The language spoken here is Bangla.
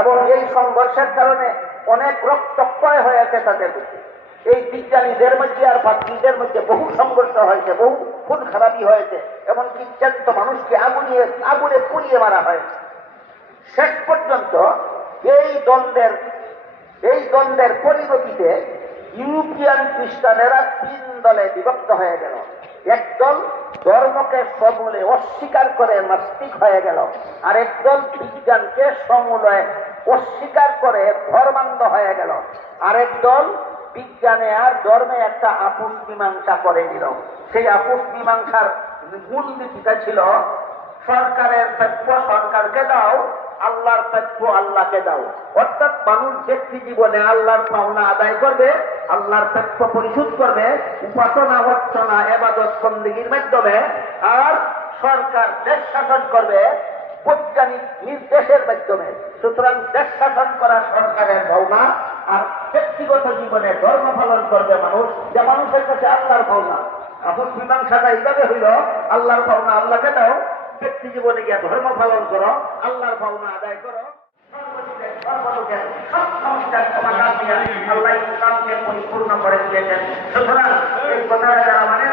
এবং এই সংঘর্ষের কারণে অনেক রক্তক্ষয় হয়েছে তাদের মধ্যে। এই বিজ্ঞানীদের মধ্যে আর বাকীদের মধ্যে বহু সংঘর্ষ হয়েছে, বহু খুন খারাপি হয়েছে, এমনকি জ্যান্ত মানুষকে আগুনে পুড়িয়ে মারা হয়েছে। শেষ পর্যন্ত এই দ্বন্দ্বের পরিণতিতে ইউরোপিয়ান খ্রিস্টানেরা 3 দলে বিভক্ত হয়ে গেল। একদল ধর্মকে সমূলে অস্বীকার করে নাস্তিক হয়ে গেল, আর একদল বিজ্ঞানকে সমূলে অস্বীকার করে ধর্মান্ধ হয়ে গেল, আর একদল বিজ্ঞানে আর ধর্মে একটা আপোষ মীমাংসা করে নিল। সেই আপোষ মীমাংসার মূল নীতিটা ছিল সরকারের তথ্য সরকারকে দাও, আল্লাহর তথ্য আল্লাহকে দাও। অর্থাৎ মানুষ ব্যক্তি জীবনে আল্লাহর পাওনা আদায় করবে, আল্লাহর তথ্য পরিশোধ করবে উপাসনা অর্চনা ইবাদত বন্দেগীর মাধ্যমে, আর সরকার দেশ শাসন করবে বৈজ্ঞানিক নির্দেশের মাধ্যমে। সুতরাং দেশ শাসন করা সরকারের পাওনা, আর ব্যক্তিগত জীবনে ধর্ম পালন করবে মানুষ, যা মানুষের কাছে আল্লাহর পাওনা। আপোষ মীমাংসাটা এইভাবে হইল, আল্লাহর পাওনা আল্লাহকে দাও, ব্যক্তি জীবনে গিয়ে ধর্ম পালন করো, আল্লাহর পাওনা আদায় করো। সব সমস্যার সমাধান দিয়ে আল্লাহ ইসলামকে পরিপূর্ণ করে দিয়েছেন। সুতরাং এই কথাটা যারা মানে